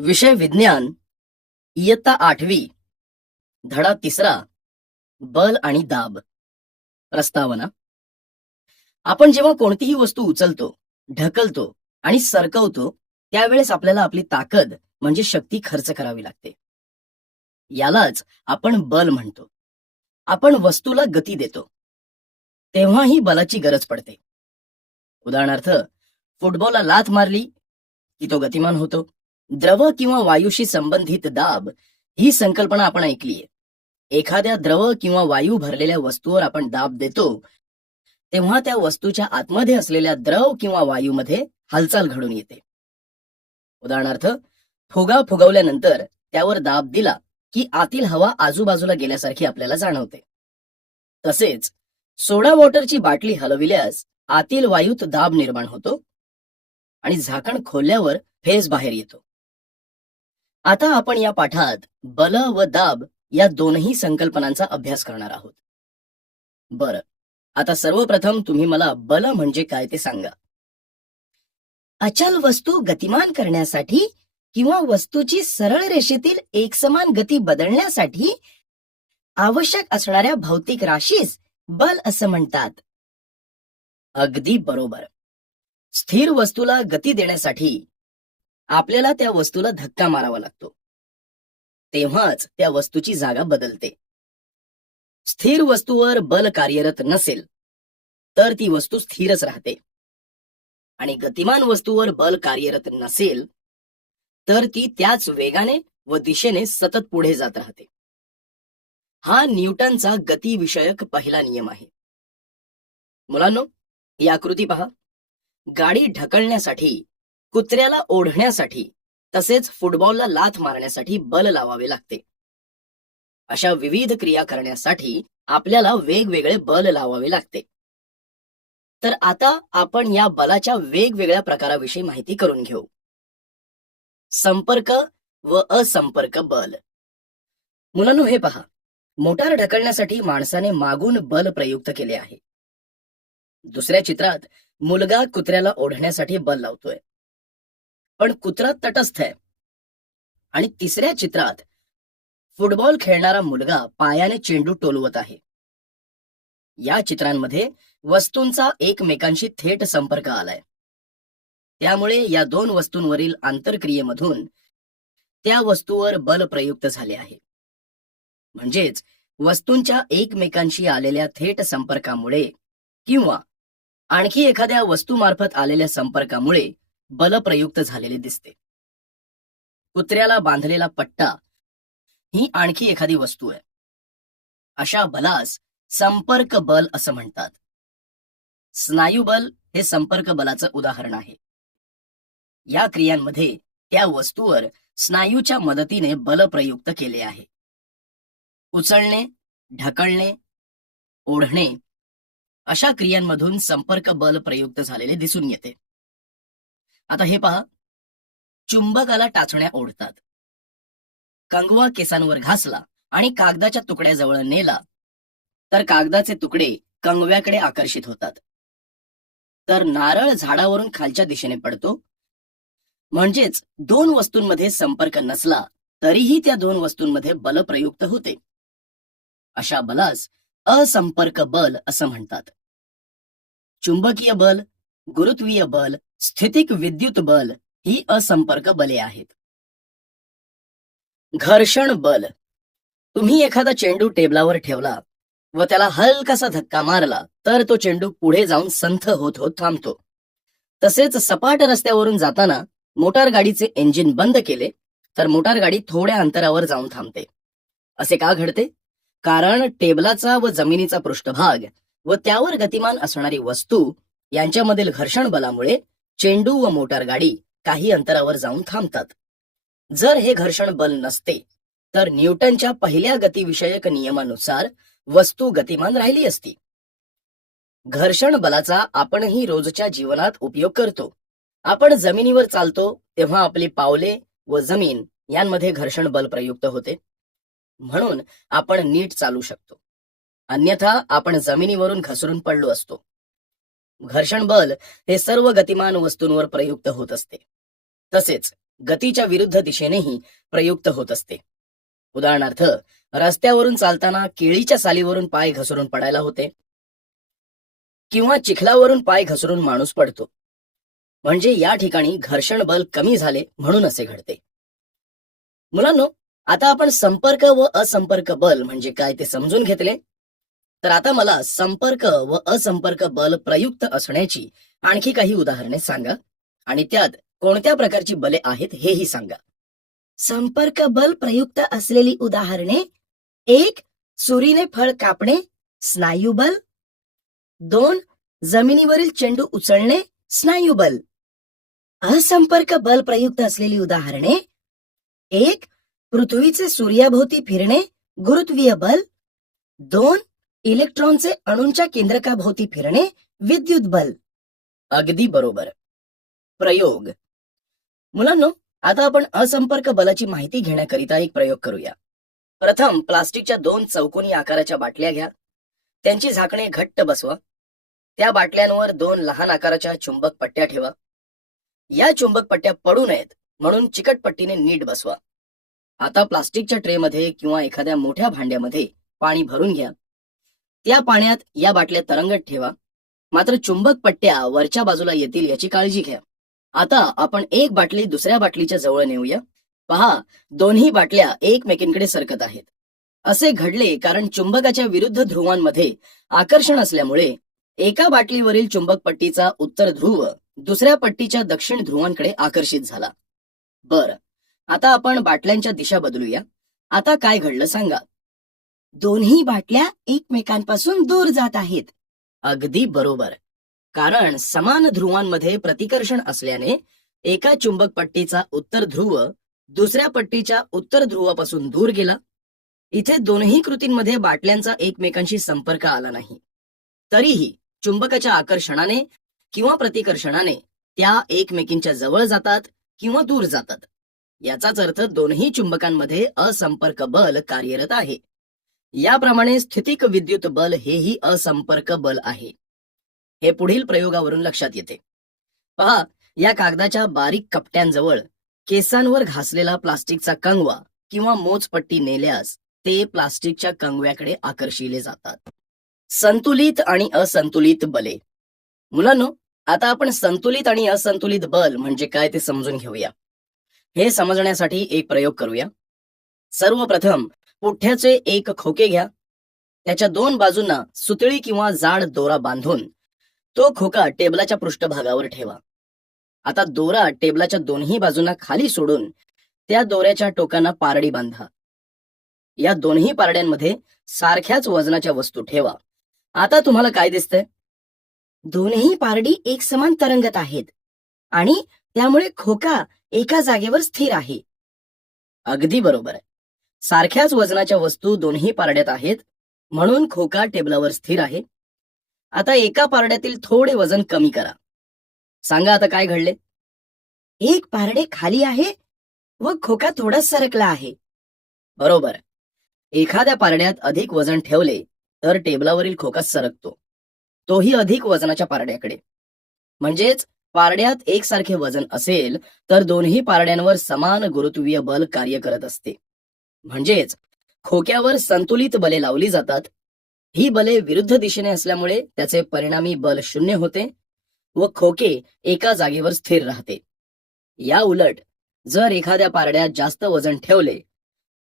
विषय विज्ञान, इयत्ता 8वी, धडा 3, बल आणि दाब. प्रस्तावना. आपण जेव्हा कोणतीही वस्तू उचलतो, ढकलतो आणि सरकवतो त्यावेळेस आपल्याला आपली ताकद म्हणजे शक्ती खर्च करावी लागते. यालाच आपण बल म्हणतो. आपण वस्तूला गती देतो तेव्हा ही बलाची गरज पडते. उदाहरणार्थ, फुटबॉलला लाथ मारली की तो गतिमान होतो. द्रव किंवा वायूशी संबंधित दाब ही संकल्पना आपण ऐकलीये. एखाद्या द्रव किंवा वायू भरलेल्या वस्तूवर आपण दाब देतो तेव्हा त्या वस्तूच्या आतमध्ये असलेल्या द्रव किंवा वायूमध्ये हालचाल घडून येते. उदाहरणार्थ, फुगा फुगवल्यानंतर त्यावर दाब दिला की आतील हवा आजूबाजूला गेल्यासारखी आपल्याला जाणवते. तसेच सोडा वॉटरची बाटली हलविल्यास आतील वायूत दाब निर्माण होतो आणि झाकण खोलल्यावर फेस बाहेर येतो. आता आपण या पाठात बल व दाब या दोनही संकल्पनांचा अभ्यास करणार आहोत. बरं, आता सर्वप्रथम तुम्ही मला बल म्हणजे काय ते सांगा. अचल वस्तू गतिमान करण्यासाठी किंवा वस्तूची सरळ रेषेतील एकसमान गती बदलण्यासाठी आवश्यक असणाऱ्या भौतिक राशीस बल असं म्हणतात. अगदी बरोबर. स्थिर वस्तूला गती देण्यासाठी आपल्याला त्या वस्तूला धक्का मारावा लागतो, तेव्हाच त्या वस्तूची जागा बदलते. स्थिर वस्तूवर बल कार्यरत नसेल तर ती वस्तू स्थिरच राहते आणि गतिमान वस्तूवर बल कार्यरत नसेल तर ती त्याच वेगाने व दिशेने सतत पुढे जात राहते. हा न्यूटनचा गतीविषयक पहिला नियम आहे. मुलांनो, ही आकृती पहा. गाडी ढकलण्यासाठी, कुत्र्याला ओढण्यासाठी तसेच फुटबॉलला लाथ मारण्यासाठी बल लावावे लागते. अशा विविध क्रिया करण्यासाठी आपल्याला वेगवेगळे बल लावावे लागते. तर आता आपण या बलाच्या वेगवेगळ्या प्रकाराविषयी माहिती करून घेऊ. संपर्क व असंपर्क बल. मुलांनो, हे पहा. मोटार ढकलण्यासाठी माणसाने मागून बल प्रयुक्त केले आहे. दुसऱ्या चित्रात मुलगा कुत्र्याला ओढण्यासाठी बल लावतोय, पण कुत्रा तटस्थ आहे. आणि तिसऱ्या चित्रात फुटबॉल खेळणारा मुलगा पायाने चेंडू टोलवत आहे. या चित्रांमध्ये वस्तूंचा एकमेकांशी थेट संपर्क आलाय. त्यामुळे या दोन वस्तूंवरील आंतरक्रियेमधून त्या वस्तूवर बल प्रयुक्त झाले आहे. म्हणजेच वस्तूंच्या एकमेकांशी आलेल्या थेट संपर्कामुळे किंवा आणखी एखाद्या वस्तूमार्फत आलेल्या संपर्कामुळे बल प्रयुक्त झालेले दिसते. कुत्र्याला बांधलेला पट्टा ही आणखी एखादी वस्तू आहे. अशा बलास संपर्क बल असं म्हणतात. स्नायुबल हे संपर्क बलाचं उदाहरण आहे. या क्रियांमध्ये त्या वस्तूवर स्नायूच्या मदतीने बल प्रयुक्त केले आहे. उचलणे, ढकलणे, ओढणे अशा क्रियांमधून संपर्क बल प्रयुक्त झालेले दिसून येते. आता हे पहा. चुंबकाला टाचण्या ओढतात. कंगवा केसांवर घासला आणि कागदाच्या तुकड्याजवळ नेला तर कागदाचे तुकडे कंगव्याकडे आकर्षित होतात. तर नारळ झाडावरून खालच्या दिशेने पडतो. म्हणजेच दोन वस्तूंमध्ये संपर्क नसला तरीही त्या दोन वस्तूंमध्ये बल प्रयुक्त होते. अशा बलास असंपर्क बल असं म्हणतात. चुंबकीय बल, गुरुत्वीय बल, स्थितिक विद्युत बल ही असंपर्क बले आहेत. घर्षण बल. तुम्ही एखादा चेंडू टेबलावर ठेवला व त्याला हलकासा धक्का मारला तर तो चेंडू पुढे जाऊन संथ होत होत थांबतो. तसेच सपाट रस्त्यावरून जाताना मोटार गाडीचे इंजिन बंद केले तर मोटार गाडी थोड्या अंतरावर जाऊन थांबते. असे का घडते? कारण टेबलाचा व जमिनीचा पृष्ठभाग व त्यावर गतिमान असणारी वस्तू यांच्यामधील घर्षण बलामुळे चेंडू व मोटार गाडी काही अंतरावर जाऊन थांबतात. जर हे घर्षण बल नसते तर न्यूटनच्या पहिल्या गतीविषयक नियमानुसार वस्तू गतिमान राहिली असती. घर्षण बलाचा आपणही रोजच्या जीवनात उपयोग करतो. आपण जमिनीवर चालतो तेव्हा आपली पावले व जमीन यांमध्ये घर्षण बल प्रयुक्त होते, म्हणून आपण नीट चालू शकतो. अन्यथा आपण जमिनीवरून घसरून पडलो असतो. घर्षण बल हे सर्व गतिमान वस्तूंवर प्रयुक्त होत असते. तसेच गतीच्या विरुद्ध दिशेनेही प्रयुक्त होत असते. उदाहरणार्थ, रस्त्यावरून चालताना केळीच्या सालीवरून पाय घसरून पडायला होते, किंवा चिखलावरून पाय घसरून माणूस पडतो. म्हणजे या ठिकाणी घर्षण बल कमी झाले म्हणून असे घडते. मुलांनो, आता आपण संपर्क व असंपर्क बल म्हणजे काय ते समजून घेतले. तर आता मला संपर्क व असंपर्क बल प्रयुक्त असण्याची आणखी काही उदाहरणे सांगा आणि त्यात कोणत्या प्रकारची बले आहेत हेही सांगा. संपर्क बल प्रयुक्त असलेली उदाहरणे: 1. सुरीने फळ कापणे, स्नायुबल. 2. जमिनीवरील चेंडू उचलणे, स्नायुबल. असंपर्क बल प्रयुक्त असलेली उदाहरणे: 1. पृथ्वीचे सूर्याभोवती फिरणे, गुरुत्वीय बल. 2. इलेक्ट्रॉनचे अणूंच्या केंद्रकाभोवती फिरणे, विद्युत बल. अगदी बरोबर. प्रयोग. मुलांनो, आता आपण असंपर्क बलाची माहिती घेण्याकरिता एक प्रयोग करूया. प्रथम प्लास्टिकच्या 2 चौकोनी आकाराच्या बाटल्या घ्या. त्यांची झाकणे घट्ट बसवा. त्या बाटल्यांवर 2 लहान आकाराच्या चुंबक पट्ट्या ठेवा. या चुंबक पट्ट्या पडू नयेत म्हणून चिकट पट्टीने नीट बसवा. आता प्लास्टिकच्या ट्रेमध्ये किंवा एखाद्या मोठ्या भांड्यामध्ये पाणी भरून घ्या. त्या पाण्यात या बाटल्या तरंगत ठेवा, मात्र चुंबक पट्ट्या वरच्या बाजूला येतील याची काळजी घ्या. आता आपण एक बाटली दुसऱ्या बाटलीच्या जवळ नेऊया. पहा, दोन्ही बाटल्या एकमेकींकडे सरकत आहेत. असे घडले कारण चुंबकाच्या विरुद्ध ध्रुवांमध्ये आकर्षण असल्यामुळे एका बाटलीवरील चुंबक पट्टीचा उत्तर ध्रुव दुसऱ्या पट्टीच्या दक्षिण ध्रुवांकडे आकर्षित झाला. बर, आता आपण बाटल्यांच्या दिशा बदलूया. आता काय घडलं सांगा. दोन्ही बाटल्या एकमेकांपासून दूर जात आहेत. अगदी बरोबर. कारण समान ध्रुवांमध्ये प्रतिकर्षण असल्याने एका चुंबक पट्टीचा उत्तर ध्रुव दुसऱ्या पट्टीच्या उत्तर ध्रुवापासून दूर गेला. इथे दोन्ही कृतींमध्ये बाटल्यांचा एकमेकांशी संपर्क आला नाही. तरीही चुंबकाच्या आकर्षणाने किंवा प्रतिकर्षणाने त्या एकमेकींच्या जवळ जातात किंवा दूर जातात. याचाच अर्थ दोन्ही चुंबकांमध्ये असंपर्क बल कार्यरत आहे. याप्रमाणे स्थितिक विद्युत बल हेही असंपर्क बल आहे. हे पुढील प्रयोगावरून लक्षात येते. पहा, या कागदाच्या बारीक कपट्यांजवळ केसांवर घासलेला प्लास्टिकचा कंगवा किंवा मोजपट्टी नेल्यास ते प्लास्टिकच्या कंगव्याकडे आकर्षिले जातात. संतुलित आणि असंतुलित बले. मुलांनो, आता आपण संतुलित आणि असंतुलित बल म्हणजे काय ते समजून घेऊया. हे समजण्यासाठी एक प्रयोग करूया. सर्वप्रथम पुठ्ठ्याचे एक खोके घ्या. त्याच्या 2 बाजूंना सुतळी किंवा जाड दोरा बांधून तो खोका टेबलाच्या पृष्ठभागावर ठेवा. आता दोरा टेबलाच्या दोन्ही बाजूंना खाली सोडून त्या दोऱ्याच्या टोकांना पारडी बांधा. या दोन्ही पारड्यांमध्ये सारख्याच वजनाच्या वस्तू ठेवा. आता तुम्हाला काय दिसतंय? दोन्ही पारडी एकसमान तरंगत आहेत आणि त्यामुळे खोका एका जागेवर स्थिर आहे. अगदी बरोबर. सारख्याच वजनाच्या वस्तू दोन्ही पारड्यात आहेत म्हणून खोका टेबलावर स्थिर आहे. आता एका पारड्यातील थोडे वजन कमी करा. सांगा आता काय घडले? एक पारडे खाली आहे व खोका थोडा सरकला आहे. बरोबर. एखाद्या पारड्यात अधिक वजन ठेवले तर टेबलावरील खोका सरकतो, तोही अधिक वजनाच्या पारड्याकडे. म्हणजेच पारड्यात एकसारखे वजन असेल तर दोन्ही पारड्यांवर समान गुरुत्वीय बल कार्य करत असते. म्हणजेच खोक्यावर संतुलित बले लावली जातात. ही बले विरुद्ध दिशेने असल्यामुळे त्याचे परिणामी बल 0 होते व खोके एका जागेवर स्थिर राहते. या उलट जर एखाद्या पारड्यात जास्त वजन ठेवले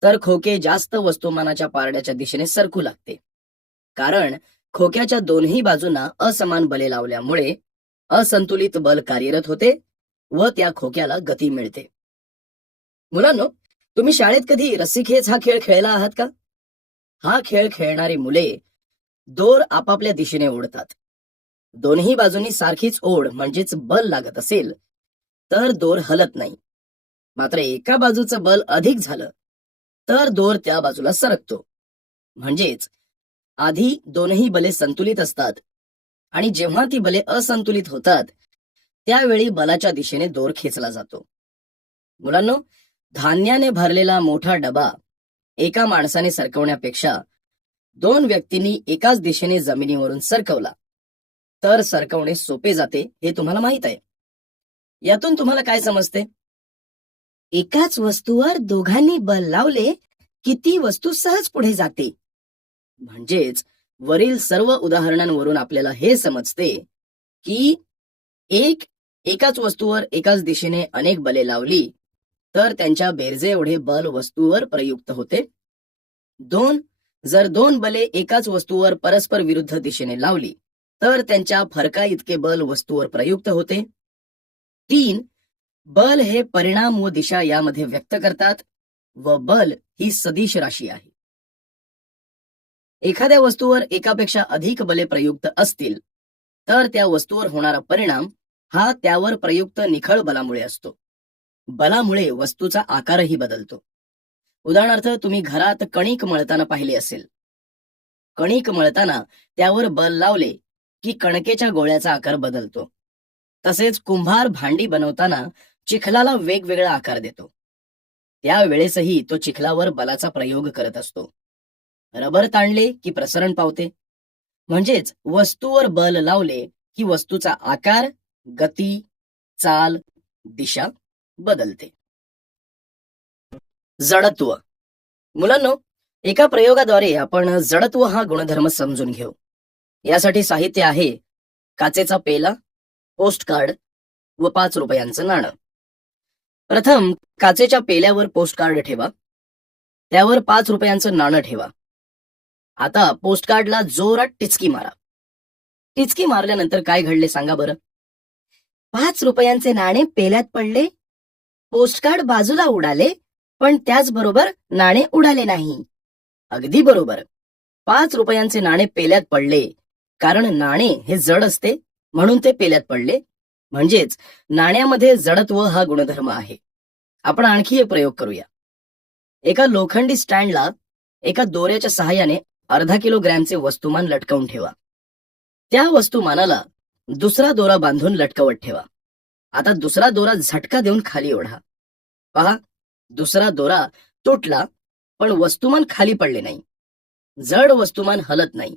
तर खोके जास्त वस्तुमानाच्या पारड्याच्या दिशेने सरकू लागते. कारण खोक्याच्या दोन्ही बाजूंना असमान बले लावल्यामुळे असंतुलित बल कार्यरत होते व त्या खोक्याला गती मिळते. मुलांनो, तुम्ही शाळेत कधी रस्सीखेच हा खेळ खेळला आहात का? हा खेळ खेळणारी मुले दोर आपापल्या दिशेने ओढतात. दोन्ही बाजूंनी सारखीच ओढ म्हणजेच बल लागत असेल तर दोर हलत नाही. मात्र एका बाजूचं बल अधिक झालं तर दोर त्या बाजूला सरकतो. म्हणजेच आधी दोन्ही बले संतुलित असतात आणि जेव्हा ती बले असंतुलित होतात त्यावेळी बलाच्या दिशेने दोर खेचला जातो. मुलांनो, धान्याने भरलेला मोठा डबा एका माणसाने सरकवण्यापेक्षा 2 व्यक्तींनी एकाच दिशेने जमिनीवरून सरकवला तर सरकवणे सोपे जाते हे तुम्हाला माहित आहे. यातून तुम्हाला काय समजते? एकाच वस्तूवर दोघांनी बल लावले की ती वस्तू सहज पुढे जाते. म्हणजेच वरील सर्व उदाहरणांवरून आपल्याला हे समजते की एकाच वस्तूवर एकाच दिशेने अनेक बले लावली तर त्यांच्या बेरजे एवढे बल वस्तूवर प्रयुक्त होते. जर दोन बले एकाच वस्तूवर परस्पर विरुद्ध दिशेने लावली तर त्यांच्या फरका इतके बल वस्तूवर प्रयुक्त होते. 3. बल हे परिणाम व दिशा यामध्ये व्यक्त करतात व बल ही सदिश राशी आहे. एखाद्या वस्तूवर एकापेक्षा अधिक बले प्रयुक्त असतील तर त्या वस्तूवर होणारा परिणाम हा त्यावर प्रयुक्त निखळ बलामुळे असतो. बलामुळे वस्तूचा आकारही बदलतो. उदाहरणार्थ तुम्ही घरात कणिक मळताना पाहिले असेल. कणिक मळताना त्यावर बल लावले की कणकेच्या गोळ्याचा आकार बदलतो. तसेच कुंभार भांडी बनवताना चिखलाला वेगवेगळा आकार देतो. त्यावेळेसही तो चिखलावर बलाचा प्रयोग करत असतो. रबर ताणले की प्रसरण पावते. म्हणजेच वस्तूवर बल लावले की वस्तूचा आकार, गती, चाल, दिशा बदलते. जडत्व. मुलांनो, एका प्रयोगाद्वारे आपण जडत्व हा गुणधर्म समजून घेऊ. यासाठी साहित्य आहे काचेचा पेला, पोस्टकार्ड व 5 रुपयांचं नाणं. प्रथम काचेच्या पेल्यावर पोस्टकार्ड ठेवा. त्यावर 5 रुपयांचं नाणं ठेवा. आता पोस्टकार्डला जोरात टिचकी मारा. टिचकी मारल्यानंतर काय घडले सांगा बरं. 5 रुपयांचे नाणे पेल्यात पडले. पोस्टकार्ड बाजूला उडाले, पण त्याचबरोबर नाणे उडाले नाही. अगदी बरोबर. 5 रुपयांचे नाणे पेल्यात पडले कारण नाणे हे जड असते म्हणून ते पेल्यात पडले. म्हणजेच नाण्यामध्ये जडत्व हा गुणधर्म आहे. आपण आणखी एक प्रयोग करूया. एका लोखंडी स्टँडला एका दोऱ्याच्या सहाय्याने अर्धा किलोग्रॅमचे वस्तुमान लटकवून ठेवा. त्या वस्तुमानाला दुसरा दोरा बांधून लटकवत ठेवा. आता दुसरा दोरा झटका देऊन खाली ओढा. पहा, दुसरा दोरा तुटला पण वस्तुमान खाली पडले नाही. जड वस्तुमान हलत नाही.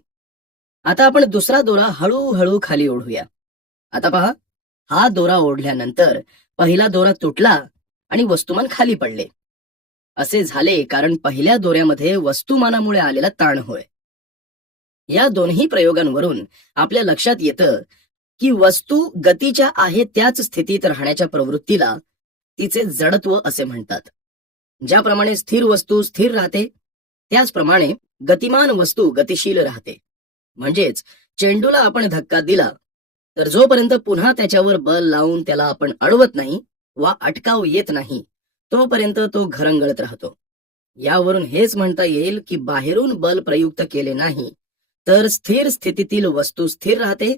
आता आपण दुसरा दोरा हळूहळू खाली ओढूया. आता पहा, हा दोरा ओढल्यानंतर पहिला दोरा तुटला आणि वस्तुमान खाली पडले. असे झाले कारण पहिल्या दोऱ्यामध्ये वस्तुमानामुळे आलेला ताण होय. या दोन्ही प्रयोगांवरून आपल्या लक्षात येतं की वस्तू गतीच्या आहे त्याच स्थितीत राहण्याच्या प्रवृत्तीला तिचे जडत्व असे म्हणतात. ज्याप्रमाणे स्थिर वस्तू स्थिर राहते त्याचप्रमाणे गतिमान वस्तू गतिशील राहते. म्हणजेच चेंडूला आपण धक्का दिला तर जोपर्यंत पुन्हा त्याच्यावर बल लावून त्याला आपण अडवत नाही वा अटकाव येत नाही तोपर्यंत तो घरंगळत राहतो. यावरून हेच म्हणता येईल की बाहेरून बल प्रयुक्त केले नाही तर स्थिर स्थितीतील वस्तू स्थिर राहते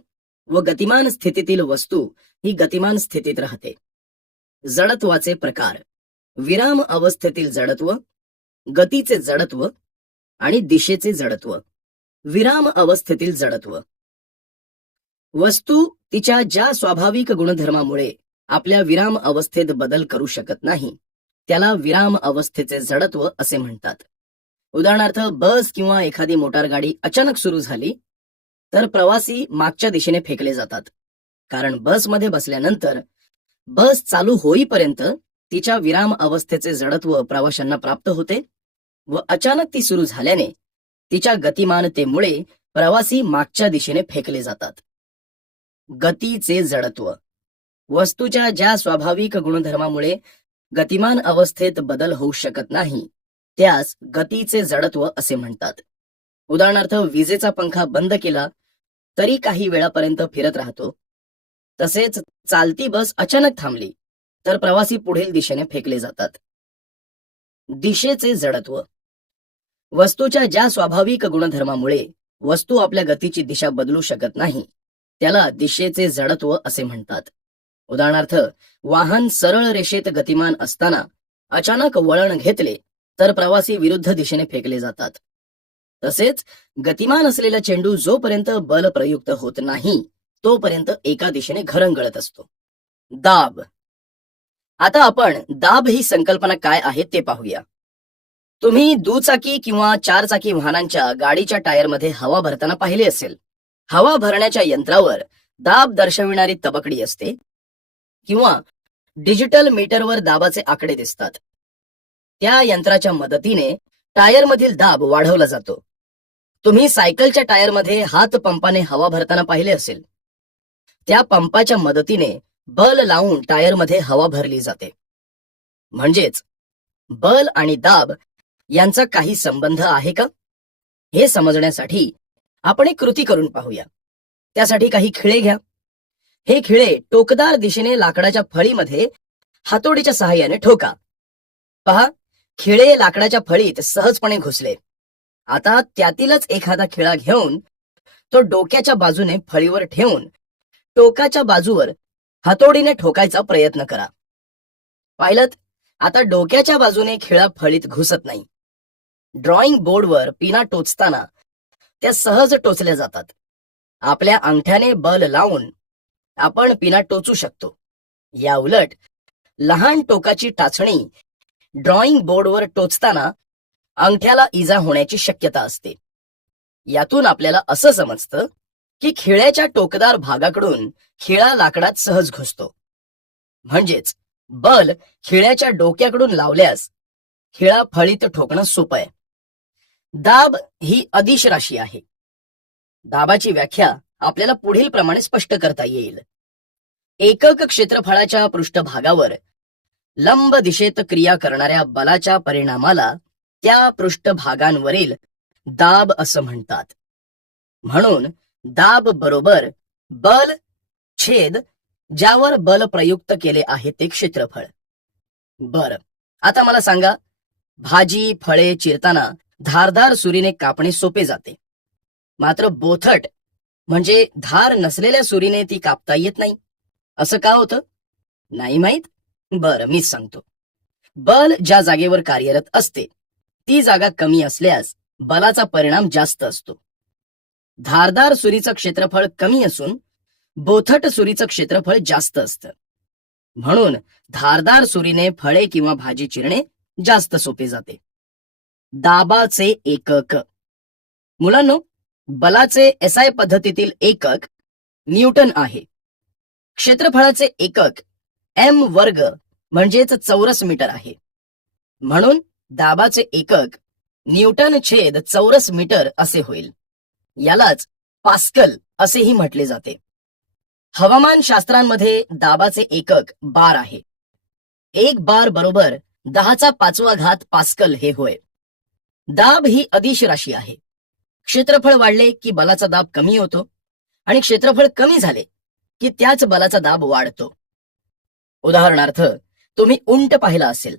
व गतिमान स्थितीतील वस्तू ही गतिमान स्थितीत राहते. जडत्वाचे प्रकार: विराम अवस्थेतील जडत्व, गतीचे जडत्व आणि दिशेचे जडत्व. विराम अवस्थेतील जडत्व. वस्तू तिच्या ज्या स्वाभाविक गुणधर्मामुळे आपल्या विराम अवस्थेत बदल करू शकत नाही त्याला विराम अवस्थेचे जडत्व असे म्हणतात. उदाहरणार्थ बस किंवा एखादी मोटार गाडी अचानक सुरू झाली तर प्रवासी मागच्या दिशेने फेकले जातात. कारण बसमध्ये बसल्यानंतर बस चालू होईपर्यंत तिच्या विराम अवस्थेचे जडत्व प्रवाशांना प्राप्त होते व अचानक ती सुरू झाल्याने तिच्या गतिमानतेमुळे प्रवासी मागच्या दिशेने फेकले जातात. गतीचे जडत्व. वस्तूच्या ज्या स्वाभाविक गुणधर्मामुळे गतिमान अवस्थेत बदल होऊ शकत नाही त्यास गतीचे जडत्व असे म्हणतात. उदाहरणार्थ विजेचा पंखा बंद केला तरी काही वेळापर्यंत फिरत राहतो. तसेच चालती बस अचानक थांबली तर प्रवासी पुढील दिशेने फेकले जातात. दिशेचे जडत्व. वस्तूच्या ज्या स्वाभाविक गुणधर्मामुळे वस्तू आपल्या गतीची दिशा बदलू शकत नाही त्याला दिशेचे जडत्व असे म्हणतात. उदाहरणार्थ वाहन सरळ रेषेत गतिमान असताना अचानक वळण घेतले तर प्रवासी विरुद्ध दिशेने फेकले जातात. तसेच गतिमान असलेला चेंडू जोपर्यंत बल प्रयुक्त होत नाही तोपर्यंत एका दिशेने घरंगळत असतो. दाब. आता आपण दाब ही संकल्पना काय आहे ते पाहूया. तुम्ही दुचाकी किंवा 4 चाकी वाहनांच्या गाडीच्या टायरमध्ये हवा भरताना पाहिले असेल. हवा भरण्याच्या यंत्रावर दाब दर्शविणारी तबकडी असते किंवा डिजिटल मीटरवर दाबाचे आकडे दिसतात. त्या यंत्राच्या मदतीने टायरमधील दाब वाढवला जातो. तुम्ही सायकलच्या टायरमध्ये हात पंपाने हवा भरताना पाहिले असेल. त्या पंपाच्या मदतीने बल लावून टायरमध्ये हवा भरली जाते. म्हणजेच बल आणि दाब यांचा काही संबंध आहे का, हे समजण्यासाठी आपण एक कृती करून पाहूया. त्यासाठी काही खिळे घ्या. हे खिळे टोकदार दिशेने लाकडाच्या फळीमध्ये हातोडीच्या सहाय्याने ठोका. पहा, खिळे लाकडाच्या फळीत सहजपणे घुसले. आता त्यातीलच एखादा खिळा घेऊन तो डोक्याच्या बाजूने फळीवर ठेवून टोकाच्या बाजूवर हातोडीने ठोकायचा प्रयत्न करा. पाहिलंत, आता डोक्याच्या बाजूने खिळा फळीत घुसत नाही. ड्रॉइंग बोर्डवर पिना टोचताना त्या सहज टोचल्या जातात. आपल्या अंगठ्याने बल लावून आपण पिना टोचू शकतो. या उलट लहान टोकाची टाचणी ड्रॉइंग बोर्डवर टोचताना अंगठ्याला इजा होण्याची शक्यता असते. यातून आपल्याला असं समजतं की खिळ्याच्या टोकदार भागाकडून खिळा लाकडात सहज घुसतो. म्हणजेच बल खिळ्याच्या डोक्याकडून लावल्यास खिळा फळीत ठोकणं सोपं आहे. दाब ही अदिश राशी आहे. दाबाची व्याख्या आपल्याला पुढील प्रमाणे स्पष्ट करता येईल. एकक क्षेत्रफळाच्या पृष्ठभागावर लंब दिशेत क्रिया करणाऱ्या बलाच्या परिणामाला त्या पृष्ठभागांवरील दाब असं म्हणतात. म्हणून दाब बरोबर बल छेद ज्यावर बल प्रयुक्त केले आहे ते क्षेत्रफळ. बर, आता मला सांगा, भाजी फळे चिरताना धारदार सुरीने कापणे सोपे जाते, मात्र बोथट म्हणजे धार नसलेल्या सुरीने ती कापता येत नाही. असं का होतं? नाही माहित? बरं, मीच सांगतो. बल ज्या जागेवर कार्यरत असते ती जागा कमी असल्यास बलाचा परिणाम जास्त असतो. धारदार सुरीचं क्षेत्रफळ कमी असून बोथट सुरीचं क्षेत्रफळ जास्त असतं. म्हणून धारदार सुरीने फळे किंवा भाजी चिरणे जास्त सोपे जाते. दाबाचे एकक. मुलांनो, बलाचे एसआय पद्धतीतील एकक न्यूटन आहे. क्षेत्रफळाचे एकक एम वर्ग म्हणजेच चौरस मीटर आहे. म्हणून दाबाचे एकक न्यूटन छेद चौरस मीटर असे होईल. यालाच पास्कल असेही म्हटले जाते. हवामान शास्त्रांमध्ये दाबाचे एकक बार आहे. एक बार बरोबर 10⁵ पास्कल हे होय. दाब ही अदिश राशी आहे. क्षेत्रफळ वाढले की बलाचा दाब कमी होतो आणि क्षेत्रफळ कमी झाले की त्याच बलाचा दाब वाढतो. उदाहरणार्थ, तुम्ही उंट पाहिला असेल.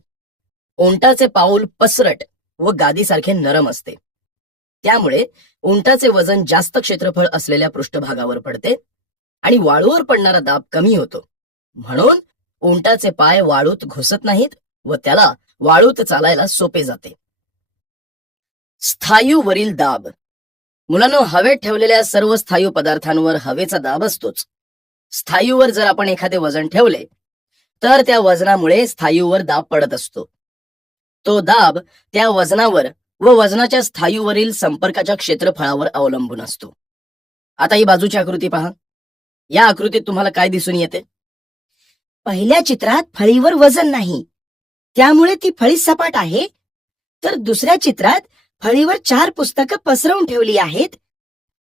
उंटाचे पाऊल पसरट व गादीसारखे नरम असते. त्यामुळे उंटाचे वजन जास्त क्षेत्रफळ असलेल्या पृष्ठभागावर पडते आणि वाळूवर पडणारा दाब कमी होतो. म्हणून उंटाचे पाय वाळूत घुसत नाहीत व त्याला वाळूत चालायला सोपे जाते. स्थायूवरील दाब. मुलांनो, हवेत ठेवलेल्या सर्व स्थायू पदार्थांवर हवेचा दाब असतोच. स्थायूवर जर आपण एखादे वजन ठेवले तर त्या वजनामुळे स्थायूवर दाब पडत असतो. तो दाब त्या वजनावर व वजनाच्या स्थायूवरील संपर्काच्या क्षेत्रफळावर अवलंबून असतो. आता ही बाजूची आकृती पहा. या आकृतीत तुम्हाला काय दिसून येते? पहिल्या चित्रात फळीवर वजन नाही, त्यामुळे ती फळी सपाट आहे. तर दुसऱ्या चित्रात फळीवर 4 पुस्तकं पसरवून ठेवली आहेत,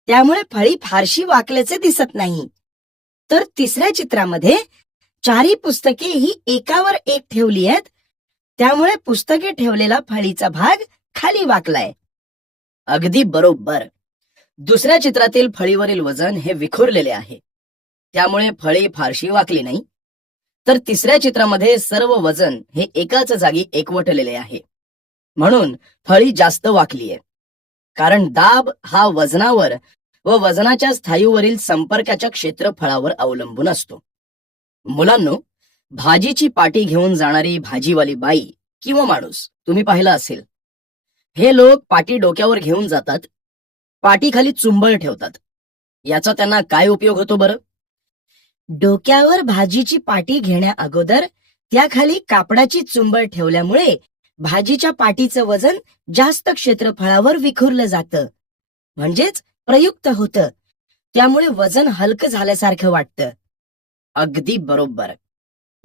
त्यामुळे फळी फारशी वाकल्याचे दिसत नाही. तर तिसऱ्या चित्रामध्ये 4ही पुस्तके ही एकावर एक ठेवली आहेत, त्यामुळे पुस्तके ठेवलेला फळीचा भाग खाली वाकलाय. अगदी बरोबर. दुसऱ्या चित्रातील फळीवरील वजन हे विखुरलेले आहे, त्यामुळे फळी फारशी वाकली नाही. तर तिसऱ्या चित्रामध्ये सर्व वजन हे एकाच जागी एकवटलेले आहे, म्हणून फळी जास्त वाकली आहे. कारण दाब हा वजनावर व वजनाच्या स्थायूवरील संपर्काच्या क्षेत्रफळावर अवलंबून असतो. मुलांनो, भाजीची पाटी घेऊन जाणारी भाजीवाली बाई किंवा माणूस तुम्ही पाहिला असेल. हे लोक पाटी डोक्यावर घेऊन जातात, पाटी खाली चुंबळ ठेवतात. याचा त्यांना काय उपयोग होतो बरं? डोक्यावर भाजीची पाटी घेण्या अगोदर त्याखाली कापडाची चुंबळ ठेवल्यामुळे भाजीच्या पाटीचं वजन जास्त क्षेत्रफळावर विखुरलं जातं, म्हणजेच प्रयुक्त होतं. त्यामुळे वजन हलकं झाल्यासारखं वाटतं. अगदी बरोबर.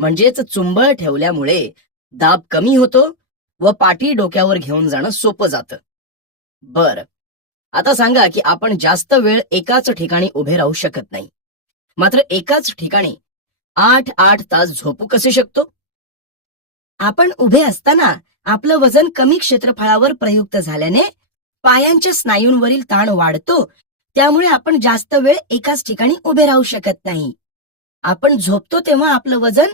म्हणजेच चुंबळ ठेवल्यामुळे दाब कमी होतो व पाटी डोक्यावर घेऊन जाणं सोपं जातं. बर, आता सांगा की आपण जास्त वेळ एकाच ठिकाणी उभे राहू शकत नाही, मात्र एकाच ठिकाणी 8-8 तास झोपू कसे शकतो? आपण उभे असताना आपलं वजन कमी क्षेत्रफळावर प्रयुक्त झाल्याने पायांच्या स्नायूंवरील ताण वाढतो. त्यामुळे आपण जास्त वेळ एकाच ठिकाणी उभे राहू शकत नाही. आपण झोपतो तेव्हा आपलं वजन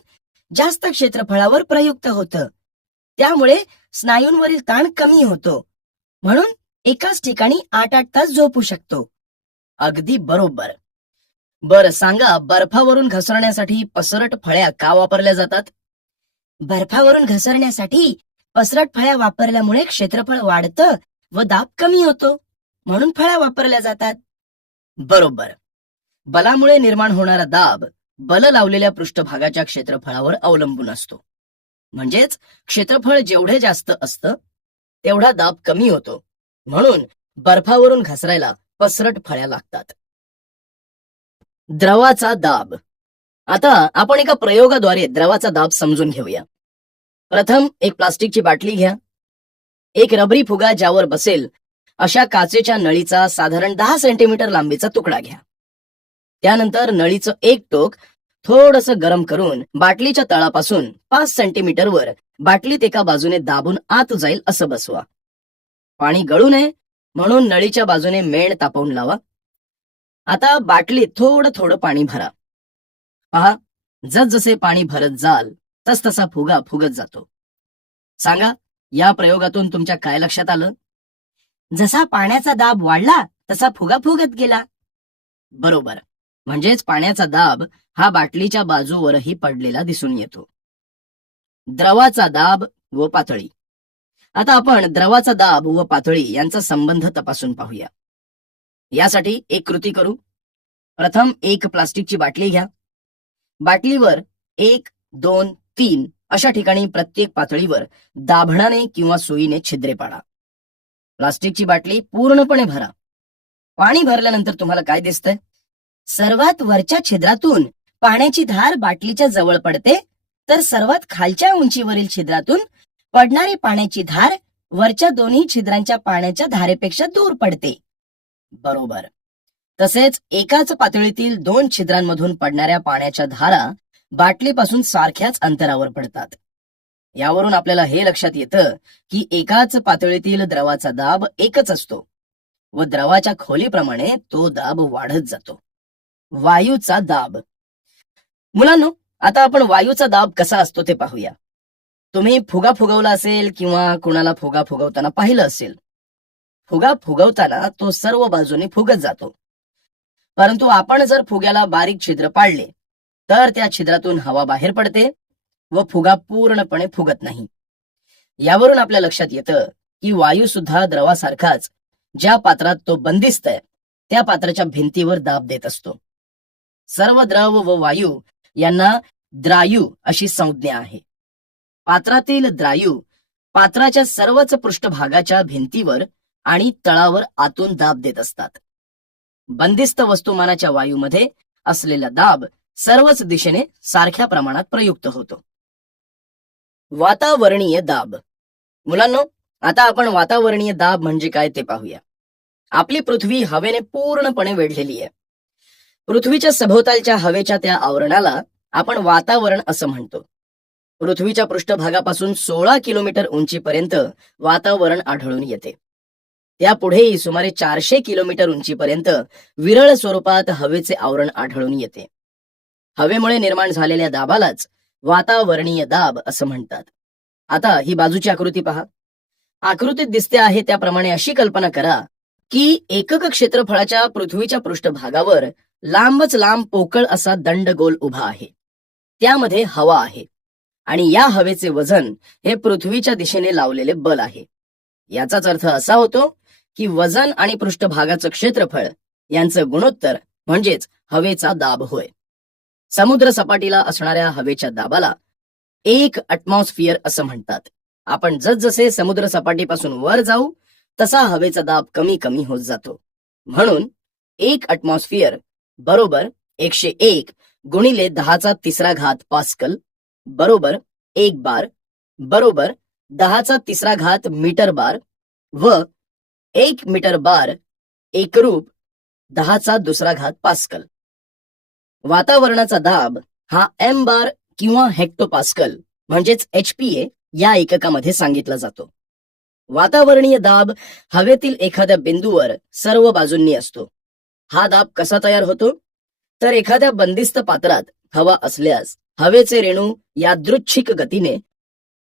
जास्त क्षेत्रफळावर प्रयुक्त होतं. त्यामुळे स्नायूंवरील ताण कमी होतो. म्हणून एकाच ठिकाणी 8-8 तास झोपू शकतो. अगदी बरोबर. बर, सांगा बर्फावरून घसरण्यासाठी पसरट फळ्या का वापरल्या जातात? बर्फावरून घसरण्यासाठी पसरट फळ्या वापरल्यामुळे क्षेत्रफळ वाढतं व दाब कमी होतो. म्हणून फळ्या वापरल्या जातात. बरोबर. बलामुळे निर्माण होणारा दाब बल लावलेल्या पृष्ठभागाच्या क्षेत्रफळावर अवलंबून असतो. म्हणजेच क्षेत्रफळ जेवढे जास्त असतं तेवढा दाब कमी होतो. म्हणून बर्फावरून घसरायला पसरट फळ्या लागतात. द्रवाचा दाब. आता आपण एका प्रयोगाद्वारे द्रवाचा दाब समजून घेऊया. प्रथम एक प्लास्टिकची बाटली घ्या. एक रबरी फुगा ज्यावर बसेल अशा काचेच्या नळीचा साधारण 10 सेंटीमीटर लांबीचा तुकडा घ्या. त्यानंतर नळीचं एक टोक थोडंसं गरम करून बाटलीच्या तळापासून 5 सेंटीमीटरवर बाटलीत एका बाजूने दाबून आत जाईल असं बसवा. पाणी गळू नये म्हणून नळीच्या बाजूने मेण तापवून लावा. आता बाटलीत थोडं थोडं पाणी भरा. पहा, जसजसे पाणी भरत जाल तसतसा फुगा फुगत जातो. सांगा, या प्रयोगातून तुमच्या काय लक्षात आलं? जसा पाण्याचा दाब वाढला तसा फुगा फुगत गेला. बरोबर. म्हणजेच पाण्याचा दाब हा बाटलीच्या बाजूवरही पडलेला दिसून येतो. द्रवाचा दाब व पातळी. आता आपण द्रवाचा दाब व पातळी यांचा संबंध तपासून पाहूया. यासाठी एक कृती करू. प्रथम एक प्लास्टिकची बाटली घ्या. बाटलीवर 1, 2, 3 अशा ठिकाणी प्रत्येक पातळीवर दाभणाने किंवा सुईने छिद्रे पाडा. प्लास्टिकची बाटली पूर्णपणे भरा. पाणी भरल्यानंतर तुम्हाला काय दिसतंय? सर्वात वरच्या छिद्रातून पाण्याची धार बाटलीच्या जवळ पडते, तर सर्वात खालच्या उंचीवरील छिद्रातून पडणारी पाण्याची धार वरच्या दोन्ही छिद्रांच्या पाण्याच्या धारेपेक्षा दूर पडते. बरोबर. तसेच एकाच पातळीतील 2 छिद्रांमधून पडणाऱ्या पाण्याच्या धारा बाटलीपासून सारख्याच अंतरावर पडतात. यावरून आपल्याला हे लक्षात येतं की एकाच पातळीतील द्रवाचा दाब एकच असतो व द्रवाच्या खोलीप्रमाणे तो दाब वाढत जातो. वायूचा दाब. मुलांनो, आता आपण वायूचा दाब कसा असतो ते पाहूया. तुम्ही फुगा फुगवला असेल किंवा कुणाला फुगा फुगवताना पाहिलं असेल. फुगा फुगवताना तो सर्व बाजूने फुगत जातो, परंतु आपण जर फुग्याला बारीक छिद्र पाडले तर त्या छिद्रातून हवा बाहेर पडते व फुगा पूर्णपणे फुगत नाही. यावरून आपल्या लक्षात येतं की वायू सुद्धा द्रवासारखाच ज्या पात्रात तो बंदिस्त आहे त्या पात्राच्या भिंतीवर दाब देत असतो. सर्व द्रव व वायू यांना द्रायू अशी संज्ञा आहे. पात्रातील द्रायू पात्राच्या सर्वच पृष्ठभागाच्या भिंतीवर आणि तळावर आतून दाब देत असतात. बंदिस्त वस्तुमानाच्या वायूमध्ये असलेला दाब सर्वच दिशेने सारख्या प्रमाणात प्रयुक्त होतो. वातावरणीय दाब. मुलांनो, आता आपण वातावरणीय दाब म्हणजे काय ते पाहूया. आपली पृथ्वी हवेने पूर्णपणे वेढलेली आहे. पृथ्वीच्या सभोवतालच्या हवेच्या त्या आवरणाला आपण वातावरण असं म्हणतो. पृथ्वीच्या पृष्ठभागापासून 16 किलोमीटर उंचीपर्यंत वातावरण आढळून येते. त्यापुढेही सुमारे 400 किलोमीटर उंचीपर्यंत विरळ स्वरूपात हवेचे आवरण आढळून येते. हवेमुळे निर्माण झालेल्या दाबालाच वातावरणीय दाब असं म्हणतात. आता ही बाजूची आकृती पहा. आकृतीत दिसते आहे त्याप्रमाणे अशी कल्पना करा की एकक क्षेत्रफळाच्या पृथ्वीच्या पृष्ठभागावर लांबच लांब पोकळ असा दंडगोल उभा आहे. त्यामध्ये हवा आहे आणि या हवेचे वजन हे पृथ्वीच्या दिशेने लावलेले बल आहे. याचाच अर्थ असा होतो की वजन आणि पृष्ठभागाचं क्षेत्रफळ यांचं गुणोत्तर म्हणजेच हवेचा दाब होय. समुद्र सपाटीला असणाऱ्या हवेच्या दाबाला 1 अॅटमॉस्फिअर असं म्हणतात. आपण जसजसे समुद्र सपाटीपासून वर जाऊ तसा हवेचा दाब कमी कमी होत जातो. म्हणून 1 अॅटमॉस्फिअर बरोबर 101 गुणिले 10 चा 3 घात पास्कल बरोबर 1 बार बरोबर 10⁻³ मीटर बार व 1 मीटर बार एकरूप 10⁻² पास्कल. वातावरणाचा दाब हा एम बार किंवा हेक्टोपास्कल म्हणजेच HPA या एककामध्ये सांगितला जातो. वातावरणीय दाब हवेतील एखाद्या बिंदूवर सर्व बाजूंनी असतो. हा दाब कसा तयार होतो? तर एखाद्या बंदिस्त पात्रात हवा असल्यास हवेचे रेणू यादृच्छिक गतीने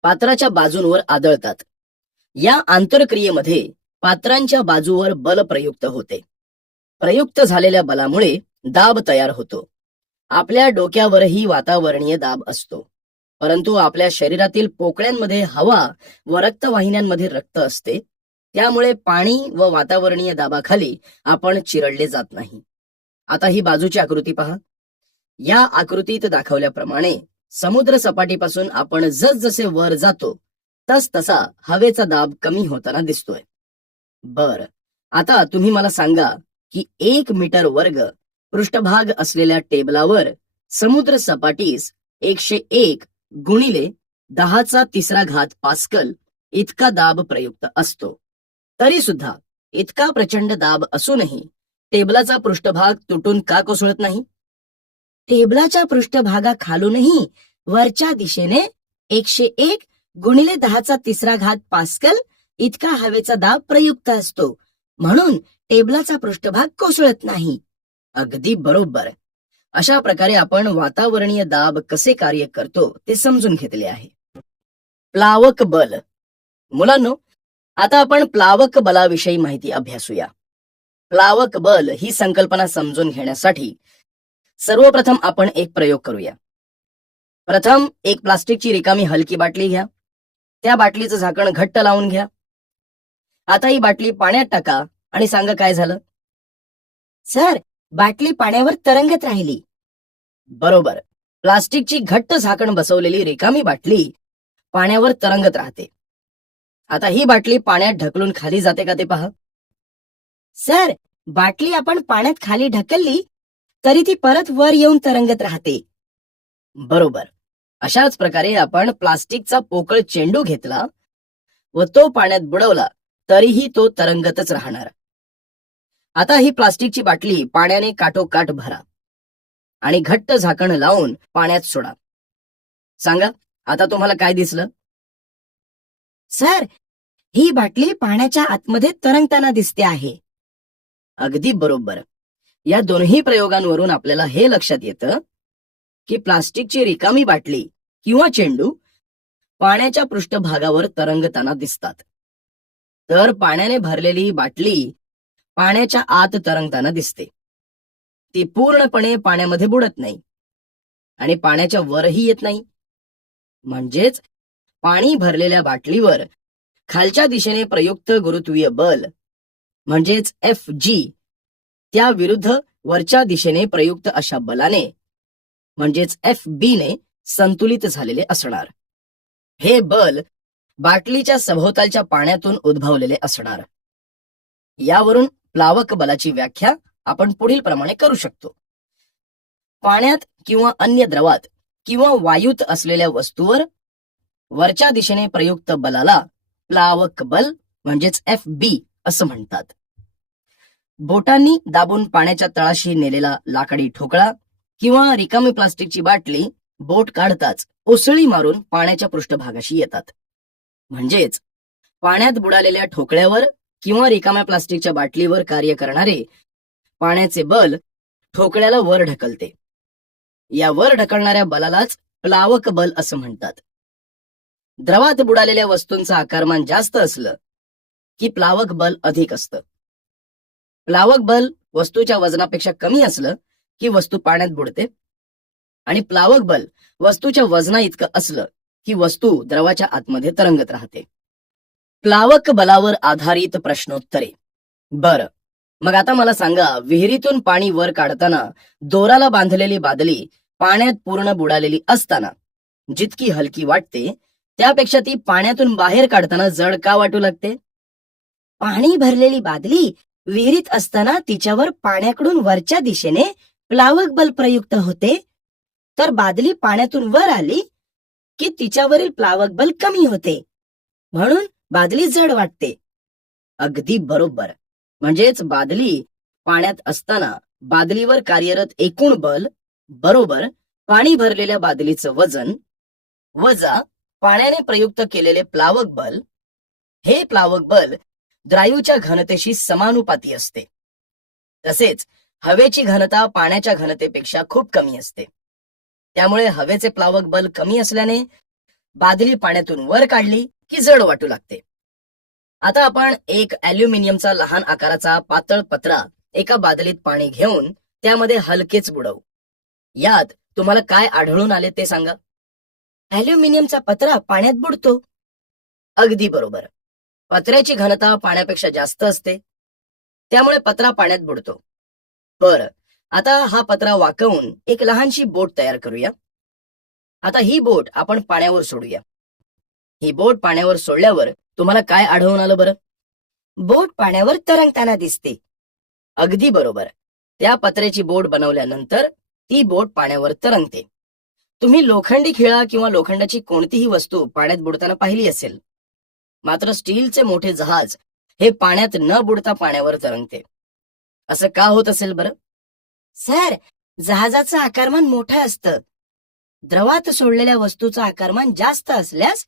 पात्राच्या बाजूंवर आदळतात. या आंतरक्रियेमध्ये पात्रांच्या बाजूवर बल प्रयुक्त होते. प्रयुक्त झालेल्या बलामुळे दाब तयार होतो. आपल्या डोक्यावरही वातावरणीय दाब असतो, परंतु आपल्या शरीरातील पोकळ्यांमध्ये हवा व रक्तवाहिन्यांमध्ये रक्त असते. त्यामुळे पाणी व वातावरणीय दाबाखाली आपण चिरडले जात नाही. आता ही बाजूची आकृती पहा. या आकृतीत दाखवल्याप्रमाणे समुद्र सपाटीपासून आपण जसजसे वर जातो तसा हवेचा दाब कमी होताना दिसतोय. बर, आता तुम्ही मला सांगा की 1 मीटर वर्ग पृष्ठभाग असलेल्या टेबलावर समुद्र सपाटीस 101 गुणिले 10⁻³ पास्कल इतका दाब प्रयुक्त असतो. तरी सुद्धा इतका प्रचंड दाब असूनही टेबलाचा पृष्ठभाग तुटून का कोसळत नाही? टेबलाच्या पृष्ठभागाखालूनही वरच्या दिशेने 101 गुणिले 10⁻³ पास्कल इतका हवेचा दाब प्रयुक्त असतो, म्हणून टेबलाचा पृष्ठभाग कोसळत नाही. अगदी बरोबर. अशा प्रकारे आपण वातावरणीय दाब कसे कार्य करतो ते समजून घेतले आहे. प्लावक बल. मुलांनो, आता आपण प्लावक बलाविषयी माहिती अभ्यासूया. प्लावक बल ही संकल्पना समजून घेण्यासाठी सर्वप्रथम आपण एक प्रयोग करूया. प्रथम एक प्लास्टिकची रिकामी हलकी बाटली घ्या. त्या बाटलीचं झाकण घट्ट लावून घ्या. आता ही बाटली पाण्यात टाका आणि सांगा काय झालं? सर, बाटली पाण्यावर तरंगत राहिली. बरोबर. प्लास्टिकची घट्ट झाकण बसवलेली रिकामी बाटली पाण्यावर तरंगत राहते. आता ही बाटली पाण्यात ढकलून खाली जाते का ते पहा. सर, बाटली आपण पाण्यात खाली ढकलली तरी ती परत वर येऊन तरंगत राहते. बरोबर. अशाच प्रकारे आपण प्लास्टिकचा पोकळ चेंडू घेतला व तो पाण्यात बुडवला तरीही तो तरंगतच राहणार. आता ही प्लास्टिकची बाटली पाण्याने काठोकाठ भरा आणि घट्ट झाकण लावून पाण्यात सोडा. सांगा आता तुम्हाला काय दिसलं? सर, ही बाटली पाण्याच्या आतमध्ये तरंगताना दिसते आहे. अगदी बरोबर. या दोन्ही प्रयोगांवरून आपल्याला हे लक्षात येतं की प्लास्टिकची रिकामी बाटली किंवा चेंडू पाण्याच्या पृष्ठभागावर तरंगताना दिसतात, तर पाण्याने भरलेली बाटली पाण्याच्या आत तरंगताना दिसते. ती पूर्णपणे पाण्यामध्ये बुडत नाही आणि पाण्याच्या वरही येत नाही. म्हणजेच पाणी भरलेल्या बाटलीवर खालच्या दिशेने प्रयुक्त गुरुत्वीय बल म्हणजेच FG त्या विरुद्ध वरच्या दिशेने प्रयुक्त अशा बलाने म्हणजेच FB ने संतुलित झालेले असणार. हे बल बाटलीच्या सभोवतालच्या पाण्यातून उद्भवलेले असणार. यावरून प्लावक बलाची व्याख्या आपण पुढील प्रमाणे करू शकतो. पाण्यात किंवा अन्य द्रवात किंवा वायूत असलेल्या वस्तूवर वरच्या दिशेने प्रयुक्त बलाला प्लावक बल म्हणजेच FB असं म्हणतात. बोटांनी दाबून पाण्याच्या तळाशी नेलेला लाकडी ठोकळा किंवा रिकामी प्लास्टिकची बाटली बोट काढताच उसळी मारून पाण्याच्या पृष्ठभागाशी येतात. म्हणजेच पाण्यात बुडालेल्या ठोकळ्यावर किंवा रिकाम्या प्लास्टिकच्या बाटलीवर कार्य करणारे पाण्याचे बल ठोकळ्याला वर ढकलते. या वर ढकलणाऱ्या बलालाच प्लावक बल असं म्हणतात. द्रवात बुडालेल्या वस्तूंचं आकारमान जास्त असलं की प्लावक बल अधिक असतं. प्लावक बल वस्तूच्या वजनापेक्षा कमी असलं की वस्तू पाण्यात बुडते आणि प्लावक बल वस्तूच्या वजना इतकं असलं की वस्तू द्रवाच्या आतमध्ये तरंगत राहते. प्लावक बलावर आधारित प्रश्नोत्तरे. बरं, मग आता मला सांगा, विहिरीतून पाणी वर काढताना दोराला बांधलेली बादली पाण्यात पूर्ण बुडालेली असताना जितकी हलकी वाटते त्यापेक्षा ती पाण्यातून बाहेर काढताना जड का वाटू लागते? पाणी भरलेली बादली विहिरीत असताना तिच्यावर पाण्याकडून वरच्या दिशेने प्लावक बल प्रयुक्त होते, तर बादली पाण्यातून वर आली की तिच्यावरील प्लावक बल कमी होते, म्हणून बादली जड वाटते. अगदी बरोबर. म्हणजेच बादली पाण्यात असताना बादलीवर कार्यरत एकूण बल बरोबर पाणी भरलेल्या बादलीचं वजन वजा पाण्याने प्रयुक्त केलेले प्लावक बल. हे प्लावक बल द्रायूच्या घनतेशी समानुपाती असते. तसेच हवेची घनता पाण्याच्या घनतेपेक्षा खूप कमी असते. त्यामुळे हवेचे प्लावक बल कमी असल्याने बादली पाण्यातून वर काढली की जड वाटू लागते. आता आपण एक अॅल्युमिनियमचा लहान आकाराचा पातळ पत्रा एका बादलीत पाणी घेऊन त्यामध्ये हलकेच बुडवू. यात तुम्हाला काय आढळून आले ते सांगा. अॅल्युमिनियमचा पत्रा पाण्यात बुडतो. अगदी बरोबर. पत्र्याची घनता पाण्यापेक्षा जास्त असते, त्यामुळे पत्रा पाण्यात बुडतो. बरं, आता हा पत्रा वाकवून एक लहानशी बोट तयार करूया. आता ही बोट आपण पाण्यावर सोडूया. ही बोट पाण्यावर सोडल्यावर तुम्हाला काय आढळून आलं बरं? बोट पाण्यावर तरंगताना दिसते. अगदी बरोबर. त्या पत्र्याची बोट बनवल्यानंतर ती बोट पाण्यावर तरंगते. तुम्ही लोखंडी खिळा किंवा लोखंडाची कोणतीही वस्तू पाण्यात बुडताना पाहिली असेल. मात्र स्टीलचे मोठे जहाज हे पाण्यात न बुडता पाण्यावर तरंगते. असं का होत असेल बरं? सर, जहाजाचं आकारमान मोठं असतं. द्रवात सोडलेल्या वस्तूचं आकारमान जास्त असल्यास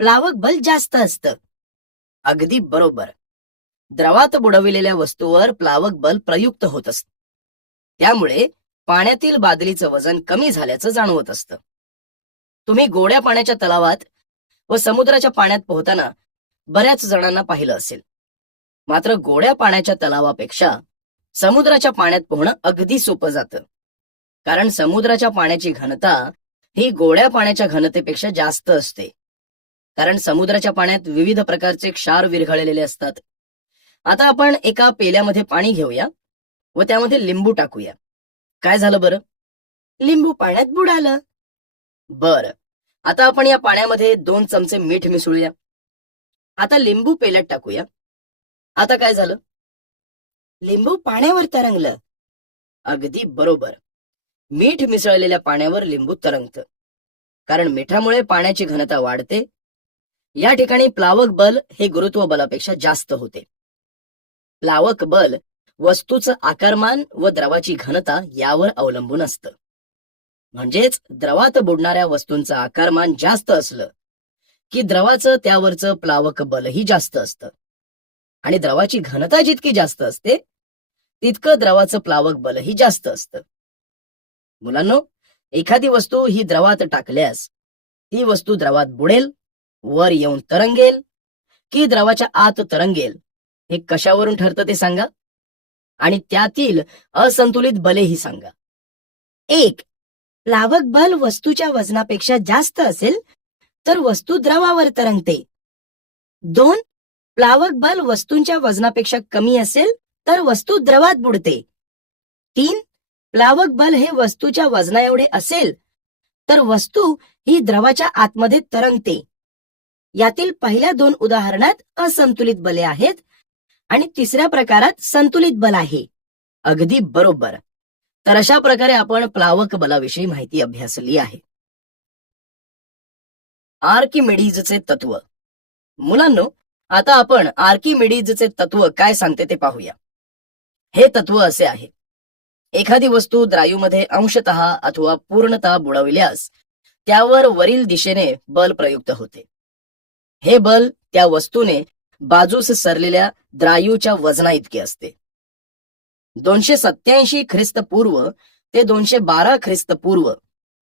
प्लावक बल जास्त असतं. अगदी बरोबर. द्रवात बुडविलेल्या वस्तूवर प्लावक बल प्रयुक्त होत असतं. त्यामुळे पाण्यातील बादलीचं वजन कमी झाल्याचं जाणवत असतं. तुम्ही गोड्या पाण्याच्या तलावात व समुद्राच्या पाण्यात पोहताना बऱ्याच जणांना पाहिलं असेल. मात्र गोड्या पाण्याच्या तलावापेक्षा समुद्राच्या पाण्यात पोहणं अगदी सोपं जातं. कारण समुद्राच्या पाण्याची घनता ही गोड्या पाण्याच्या घनतेपेक्षा जास्त असते. कारण समुद्राच्या पाण्यात विविध प्रकारचे क्षार विरघळलेले असतात. आता आपण एका पेल्यामध्ये पाणी घेऊया व त्यामध्ये लिंबू टाकूया. काय झालं बरं? लिंबू पाण्यात बुडालं. बरं, आता आपण या पाण्यामध्ये 2 चमचे मीठ मिसळूया. आता लिंबू पेल्यात टाकूया. आता काय झालं? लिंबू पाण्यावर तरंगलं. अगदी बरोबर. मीठ मिसळलेल्या पाण्यावर लिंबू तरंगतं. कारण मिठामुळे पाण्याची घनता वाढते. या ठिकाणी प्लावक बल हे गुरुत्व बलापेक्षा जास्त होते. प्लावक बल वस्तूचं आकारमान व द्रवाची घनता यावर अवलंबून असतं. म्हणजेच द्रवात बुडणाऱ्या वस्तूंचं आकारमान जास्त असलं की द्रवाचं त्यावरचं प्लावक बलही जास्त असतं. आणि द्रवाची घनता जितकी जास्त असते तितकं द्रवाचं प्लावक बलही जास्त असतं. मुलांनो, एखादी वस्तू ही द्रवात टाकल्यास ती वस्तू द्रवात बुडेल, वर येऊन तरंगेल की द्रवाच्या आत तरंगेल हे कशावरून ठरतं ते सांगा. आणि त्यातील असंतुलित बलेही सांगा. 1. प्लावक बल वस्तूच्या वजनापेक्षा जास्त असेल तर वस्तू द्रवावर तरंगते. 2. प्लावक बल वस्तूंच्या वजनापेक्षा कमी असेल तर वस्तू द्रवात बुडते. 3. प्लावक बल हे वस्तूच्या वजना एवढे असेल तर वस्तू ही द्रवाच्या आतमध्ये तरंगते. यातील पहिल्या 2 उदाहरणात असंतुलित बले आहेत आणि तिसऱ्या प्रकारात संतुलित बल आहे. अगदी बरोबर. तर अशा प्रकारे आपण प्लावक बलाविषयी माहिती अभ्यासली आहे. आर्किमिडीजचे तत्व. मुलांनो, आता आपण आर्किमिडीजचे तत्व काय सांगते ते पाहूया. हे तत्व असे आहे. एखादी वस्तू द्रायूमध्ये अंशतः अथवा पूर्णतः बुडविल्यास त्यावर वरील दिशेने बल प्रयुक्त होते. हे बल त्या वस्तूने बाजूस सरलेल्या द्रायूच्या वजना इतके असते. 287 ख्रिस्तपूर्व ते 212 ख्रिस्तपूर्व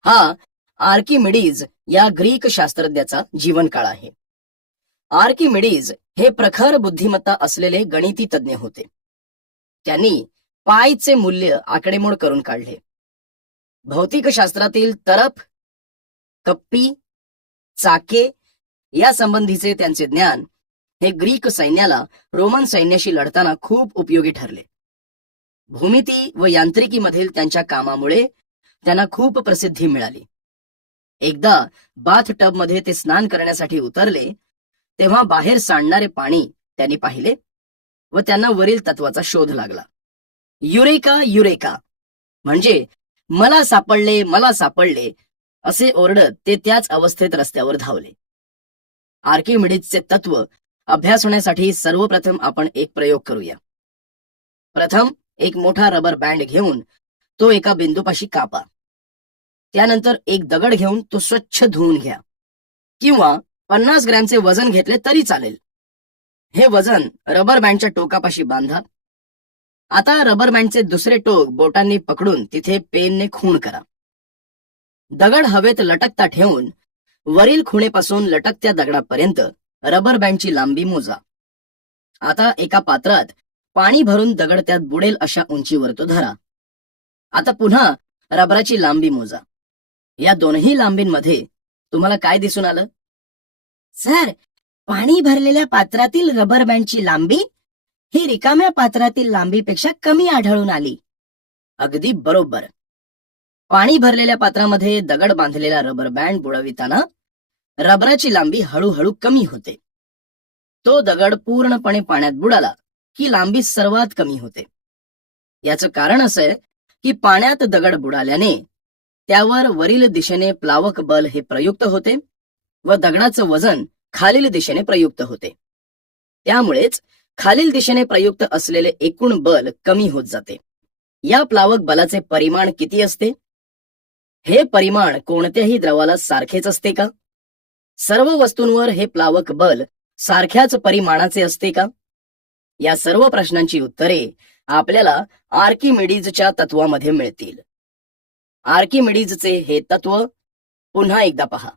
हा आर्किमिडीज या ग्रीक शास्त्रज्ञाचा जीवनकाळ आहे. आर्किमिडीज हे प्रखर बुद्धिमत्ता असलेले गणिती तज्ञ होते. त्यांनी पायचे मूल्य आकडेमोड करून काढले. भौतिकशास्त्रातील तरफ, कप्पी, चाके या संबंधीचे त्यांचे ज्ञान हे ग्रीक सैन्याला रोमन सैन्याशी लढताना खूप उपयोगी ठरले. भूमिती व यांत्रिकीमधील त्यांच्या कामामुळे त्यांना खूप प्रसिद्धी मिळाली. एकदा बाथ टबमध्ये ते स्नान करण्यासाठी उतरले तेव्हा बाहेर सांडणारे पाणी त्यांनी पाहिले व त्यांना वरील तत्वाचा शोध लागला. युरेका युरेका म्हणजे मला सापडले, मला सापडले असे ओरडत ते त्याच अवस्थेत रस्त्यावर धावले. आर्किमिडीजचे तत्व अभ्यासण्यासाठी सर्वप्रथम आपण एक प्रयोग करूया. प्रथम एक मोठा रबर बँड घेऊन तो एका बिंदूपाशी कापा. त्यानंतर एक दगड घेऊन तो स्वच्छ धुवून घ्या, किंवा 50 ग्रॅमचे वजन घेतले तरी चालेल. हे वजन रबर बँडच्या टोकापाशी बांधा. आता रबर बँडचे दुसरे टोक बोटांनी पकडून तिथे पेनने खूण करा. दगड हवेत लटकता ठेवून वरील खुणेपासून लटकत्या दगडापर्यंत रबर बँडची लांबी मोजा. आता एका पात्रात पाणी भरून दगड त्यात बुडेल अशा उंचीवर तो धरा. आता पुन्हा रबराची लांबी मोजा. या दोन्ही लांबींमध्ये तुम्हाला काय दिसून आलं? सर, पाणी भरलेल्या पात्रातील रबर बँडची लांबी ही रिकाम्या पात्रातील लांबीपेक्षा कमी आढळून आली. अगदी बरोबर. पाणी भरलेल्या पात्रामध्ये दगड बांधलेला रबर बँड बुडविताना रबराची लांबी हळूहळू कमी होते. तो दगड पूर्णपणे पाण्यात बुडाला की लांबी सर्वात कमी होते. याचं कारण असं आहे की पाण्यात दगड बुडाल्याने त्यावर वरील दिशेने प्लावक बल हे प्रयुक्त होते व दगडाचं वजन खालील दिशेने प्रयुक्त होते. त्यामुळेच खालील दिशेने प्रयुक्त असलेले एकूण बल कमी होत जाते. या प्लावक बलाचे परिमाण किती असते? हे परिमाण कोणत्याही द्रवाला सारखेच असते का? सर्व वस्तूंवर हे प्लावक बल सारख्याच परिमाणाचे असते का? या सर्व प्रश्नांची उत्तरे आपल्याला आर्किमिडीजच्या तत्वामध्ये मिळतील. आर्किमिडीजचे हे तत्व पुन्हा एकदा पहा.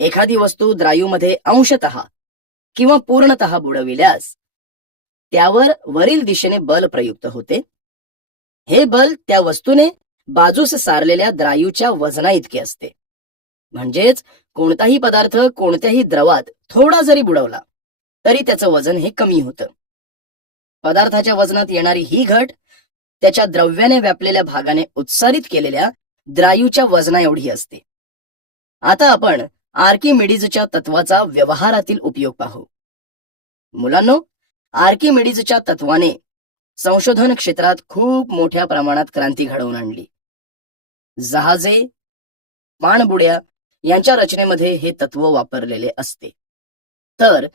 एखादी वस्तू द्रायूमध्ये अंशतः किंवा पूर्णतः बुडविल्यास त्यावर वरील दिशेने बल प्रयुक्त होते. हे बल त्या वस्तूने बाजूस सारलेल्या द्रायूच्या वजना इतके असते. म्हणजेच कोणताही पदार्थ कोणत्याही द्रवात थोडा जरी बुडवला तरी त्याचं वजन हे कमी होतं. पदार्थाच्या वजनात येणारी ही घट त्याच्या द्रव्याने व्यापलेल्या भागाने उत्सारित केलेल्या द्रायूच्या वजना एवढी असते. आता आपण आर्किमिडीजच्या तत्वाचा व्यवहारातील उपयोग पाहू. मुलांनो, आर्किमिडीजच्या तत्वाने संशोधन क्षेत्रात खूप मोठ्या प्रमाणात क्रांती घडवून आणली. जहाजे, पाणबुड्या यांच्या रचनेमध्ये हे तत्व वापरलेले असते. तर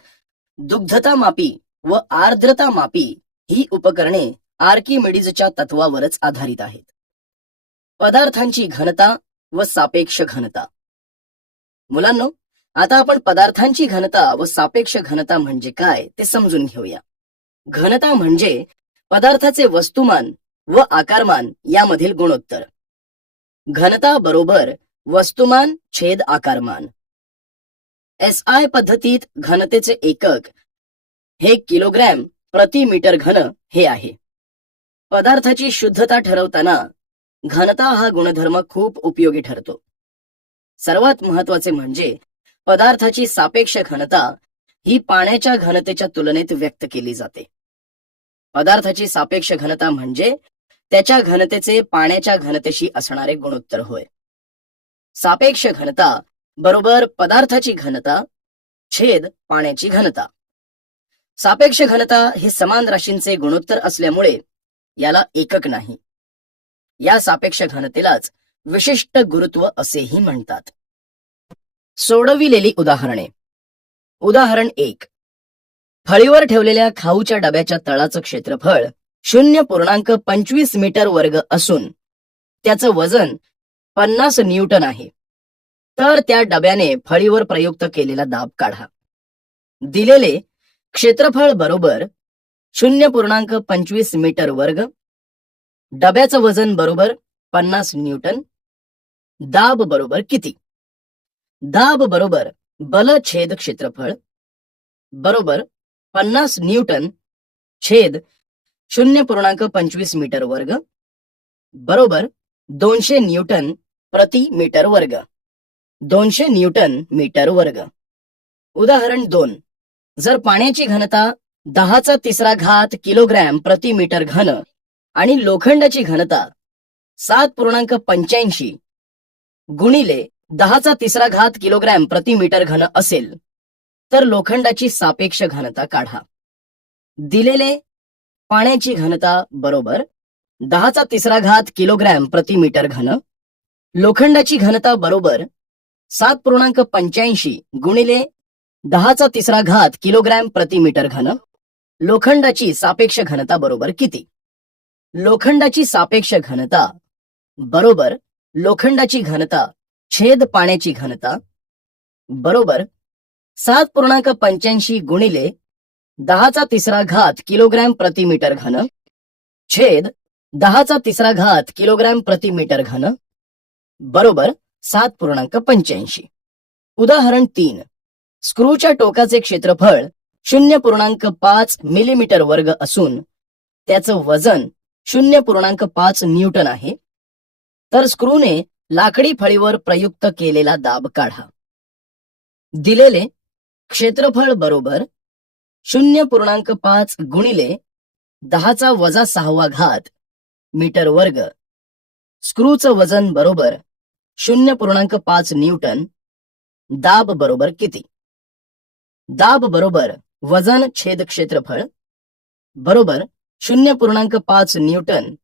दुग्धता मापी व आर्द्रता मापी ही उपकरणे आर्किमिडीजच्या तत्वावरच आधारित आहेत. पदार्थांची घनता व सापेक्ष घनता. मुलांनो, आता आपण पदार्थांची घनता व सापेक्ष घनता म्हणजे काय ते समजून घेऊया. घनता म्हणजे पदार्थाचे वस्तुमान व आकारमान यामधील गुणोत्तर. घनता बरोबर वस्तुमान छेद आकारमान. SI पद्धतीत घनतेचे एकक हे किलोग्रॅम प्रति मीटर घन हे आहे. पदार्थाची शुद्धता ठरवताना घनता हा गुणधर्म खूप उपयोगी ठरतो. सर्वात महत्वाचे म्हणजे पदार्थाची सापेक्ष घनता ही पाण्याच्या घनतेच्या तुलनेत व्यक्त केली जाते. पदार्थाची सापेक्ष घनता म्हणजे त्याच्या घनतेचे पाण्याच्या घनतेशी असणारे गुणोत्तर होय. सापेक्ष घनता बरोबर पदार्थाची घनता छेद पाण्याची घनता. सापेक्ष घनता हे समान राशींचे गुणोत्तर असल्यामुळे याला एकक नाही. या सापेक्ष घनतेलाच विशिष्ट गुरुत्व असेही म्हणतात. सोडविलेली उदाहरणे. उदाहरण 1. फळीवर ठेवलेल्या खाऊच्या डब्याच्या तळाचं क्षेत्रफळ 0.25 मीटर वर्ग असून त्याचं वजन 50 न्यूटन आहे. तर त्या डब्याने फळीवर प्रयुक्त केलेला दाब काढा. दिलेले क्षेत्रफळ बरोबर 0.25 मीटर वर्ग, डब्याचं वजन बरोबर 50 न्यूटन, दाब बरोबर किती? दाब बरोबर बल छेद क्षेत्रफळ बरोबर 50 न्यूटन छेद 0.25 मीटर वर्ग बरोबर 200 न्यूटन प्रति मीटर वर्ग. 200 न्यूटन मीटर वर्ग. उदाहरण 2. जर पाण्याची घनता 10³ किलोग्रॅम प्रति मीटर घन आणि लोखंडाची घनता 7.85 गुणिले 10³ किलोग्रॅम प्रति मीटर घन असेल तर लोखंडाची सापेक्ष घनता काढा. दिलेले पाण्याची घनता बरोबर 10³ किलोग्रॅम प्रति मीटर घन लोखंडाची घनता बरोबर 7.85 गुणिले 10⁻³ किलोग्रॅम प्रति मीटर घन. लोखंडाची सापेक्ष घनता बरोबर किती? लोखंडाची सापेक्ष घनता बरोबर लोखंडाची घनता छेद पाण्याची घनता बरोबर 7.85 गुणिले 10⁻³ किलोग्रॅम प्रति मीटर घन छेद 10⁻³ किलोग्रॅम प्रति मीटर घन बरोबर 7.85. उदाहरण 3. स्क्रूच्या टोकाचे क्षेत्रफळ 0.5 मिलीमीटर वर्ग असून त्याचं वजन 0.5 न्यूटन आहे. तर स्क्रूने लाकडी फळीवर प्रयुक्त केलेला दाब काढा. दिलेले क्षेत्रफळ बरोबर 0.5 गुणिले 10⁻⁶ मीटर वर्ग. स्क्रूचं वजन बरोबर 0.5 न्यूटन. दाब बरोबर किती? दाब बरोबर वजन छेद क्षेत्रफळ बरोबर 0.5 न्यूटन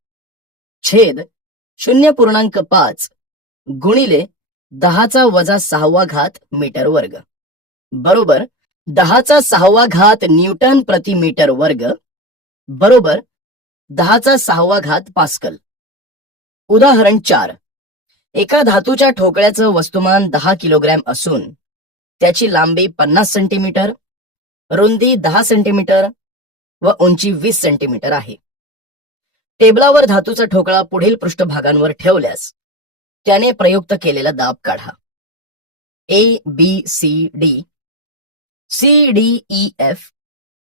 छेद 0.5 गुणिले 10⁻⁶ मीटर वर्ग बरोबर 10⁻⁶ न्यूटन प्रति मीटर वर्ग बरोबर 10⁻� पास्कल. उदाहरण 4. एका धातूच्या ठोकळ्याचं वस्तुमान 10 किलोग्रॅम असून त्याची लांबी 50 सेंटीमीटर, रुंदी 10 सेंटीमीटर व उंची 20 सेंटीमीटर आहे. टेबलावर धातूचा ठोकळा पुढील पृष्ठभागांवर ठेवल्यास त्याने प्रयुक्त केलेला दाब काढा. ABCD, CDEF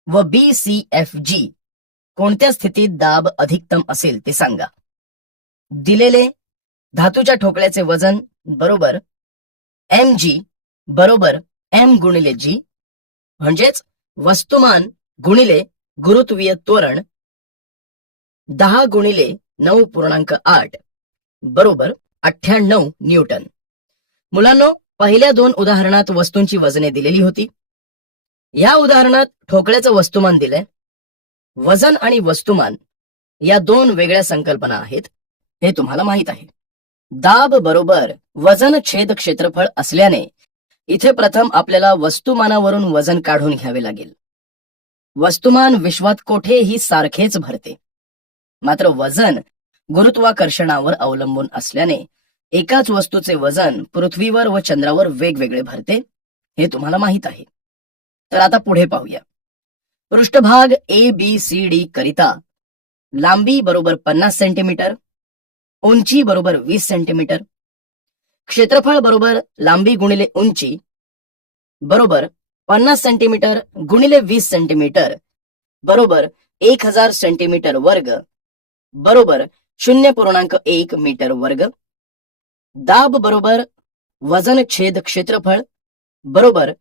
व BCFG कोणत्या स्थितीत दाब अधिकतम असेल ते सांगा. दिलेले धातूच्या ठोकळ्याचे वजन बरोबर mg बरोबर m गुणिले g म्हणजेच वस्तुमान गुणिले गुरुत्वीय त्वरण 10 गुणिले 9.8 बरोबर 98 न्यूटन. मुलांनो, पहिल्या 2 उदाहरणात वस्तूंची वजने दिलेली होती. या उदाहरणात ठोकळ्याचं वस्तुमान दिलंय. वजन आणि वस्तुमान या 2 वेगळ्या संकल्पना आहेत हे तुम्हाला माहित आहे. दाब बरोबर वजन छेद क्षेत्रफळ असल्याने इथे प्रथम आपल्याला वस्तुमानावरून वजन काढून घ्यावे लागेल. वस्तुमान विश्वात कोठेही सारखेच भरते, मात्र वजन गुरुत्वाकर्षणावर अवलंबून असल्याने एकाच वस्तूचे वजन पृथ्वीवर व चंद्रावर वेगवेगळे भरते हे तुम्हाला माहित आहे. तर आता पुढे पाहूया. पृष्ठभाग ABCD करिता लांबी बरोबर 50 सेंटीमीटर, उंची बरोबर 20 सेंटीमीटर, क्षेत्रफळ बरोबर लांबी गुणिले उंची बरोबर 50 सेंटीमीटर गुणिले 20 सेंटीमीटर बरोबर 1000 सेंटीमीटर वर्ग बरोबर 0.1 मीटर वर्ग. दाब बरोबर वजन छेद क्षेत्रफळ बरोबर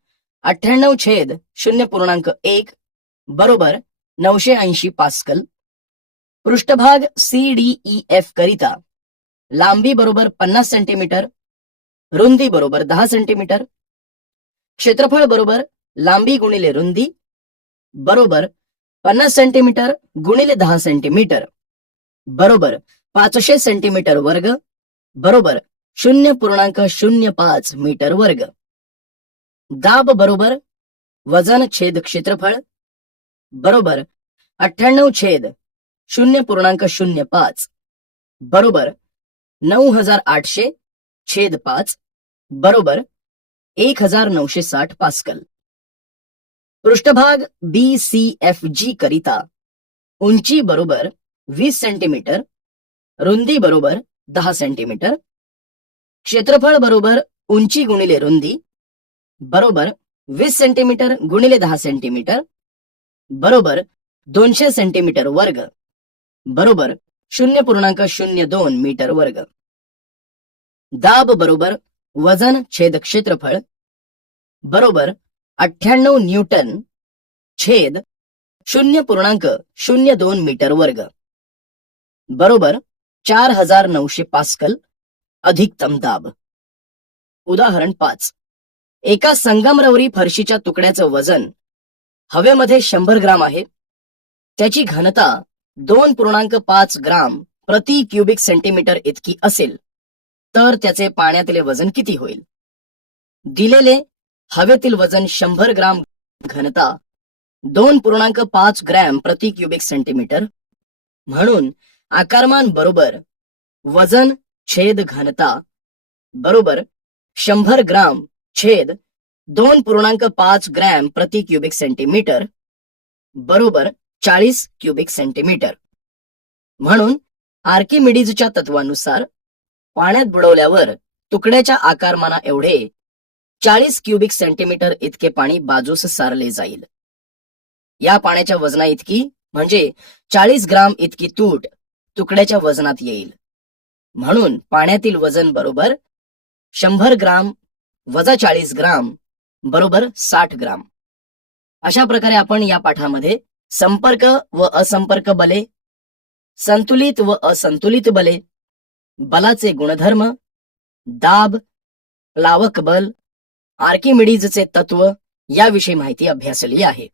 98 छेद 0.1 बरोबर 980 पास्कल. पृष्ठभाग CDEF करिता लांबी बरोबर 50 सेंटीमीटर, रुंदी बरोबर 10 सेंटीमीटर, क्षेत्रफळ बरोबर लांबी गुणिले रुंदी बरोबर 50 सेंटीमीटर गुणिले 10 सेंटीमीटर बरोबर 500 सेंटीमीटर वर्ग बरोबर 0.05 मीटर वर्ग. दाब बरोबर वजन छेद क्षेत्रफळ बरोबर 98 छेद 0.05 बरोबर 9800 छेद 5 बरोबर 1960 पास्कल. पृष्ठभाग BCFG करिता उंची बरोबर 20 सेंटीमीटर, रुंदी बरोबर 10 सेंटीमीटर, क्षेत्रफळ बरोबर उंची गुणिले रुंदी बरोबर 20 सेंटीमीटर गुणिले 10 सेंटीमीटर बरोबर 200 सेंटीमीटर वर्ग बरोबर 0.02 मीटर वर्ग. दाब बरोबर वजन छेद क्षेत्रफळ बरोबर 98 न्यूटन छेद 0.02 मीटर वर्ग बरोबर 4900 पास्कल अधिकतम दाब. उदाहरण 5. एका संगमरवरी फरशीच्या तुकड्याचं वजन हवेमध्ये 100 ग्राम आहे. त्याची घनता 2.5 ग्राम प्रति क्युबिक सेंटीमीटर इतकी असेल. तर त्याचे पाण्यातले वजन किती होईल? दिलेले हवेतील वजन 100 ग्राम, घनता 2.5 ग्रॅम प्रति क्युबिक सेंटीमीटर. म्हणून आकारमान बरोबर वजन छेद घनता बरोबर 100 ग्राम छेद 2.5 ग्रॅम प्रति क्युबिक सेंटीमीटर बरोबर 40 क्युबिक सेंटीमीटर. म्हणून आर्किमिडीजच्या तत्वानुसार पाण्यात बुडवल्यावर तुकड्याच्या आकारमाना एवढे 40 क्युबिक सेंटीमीटर इतके पाणी बाजूस सारले जाईल. या पाण्याच्या वजना इतकी म्हणजे 40 ग्राम इतकी तूट तुकड्याच्या वजनात येईल. म्हणून पाण्यातील वजन बरोबर 100 ग्राम वजा 40 ग्राम बरोबर 60 ग्राम. अशा प्रकारे आपण या पाठामध्ये संपर्क व असंपर्क बले, संतुलित व असंतुलित बले, बलाचे गुणधर्म, दाब, प्लावक बल, आर्किमिडीजचे तत्व याविषयी माहिती अभ्यासली आहे.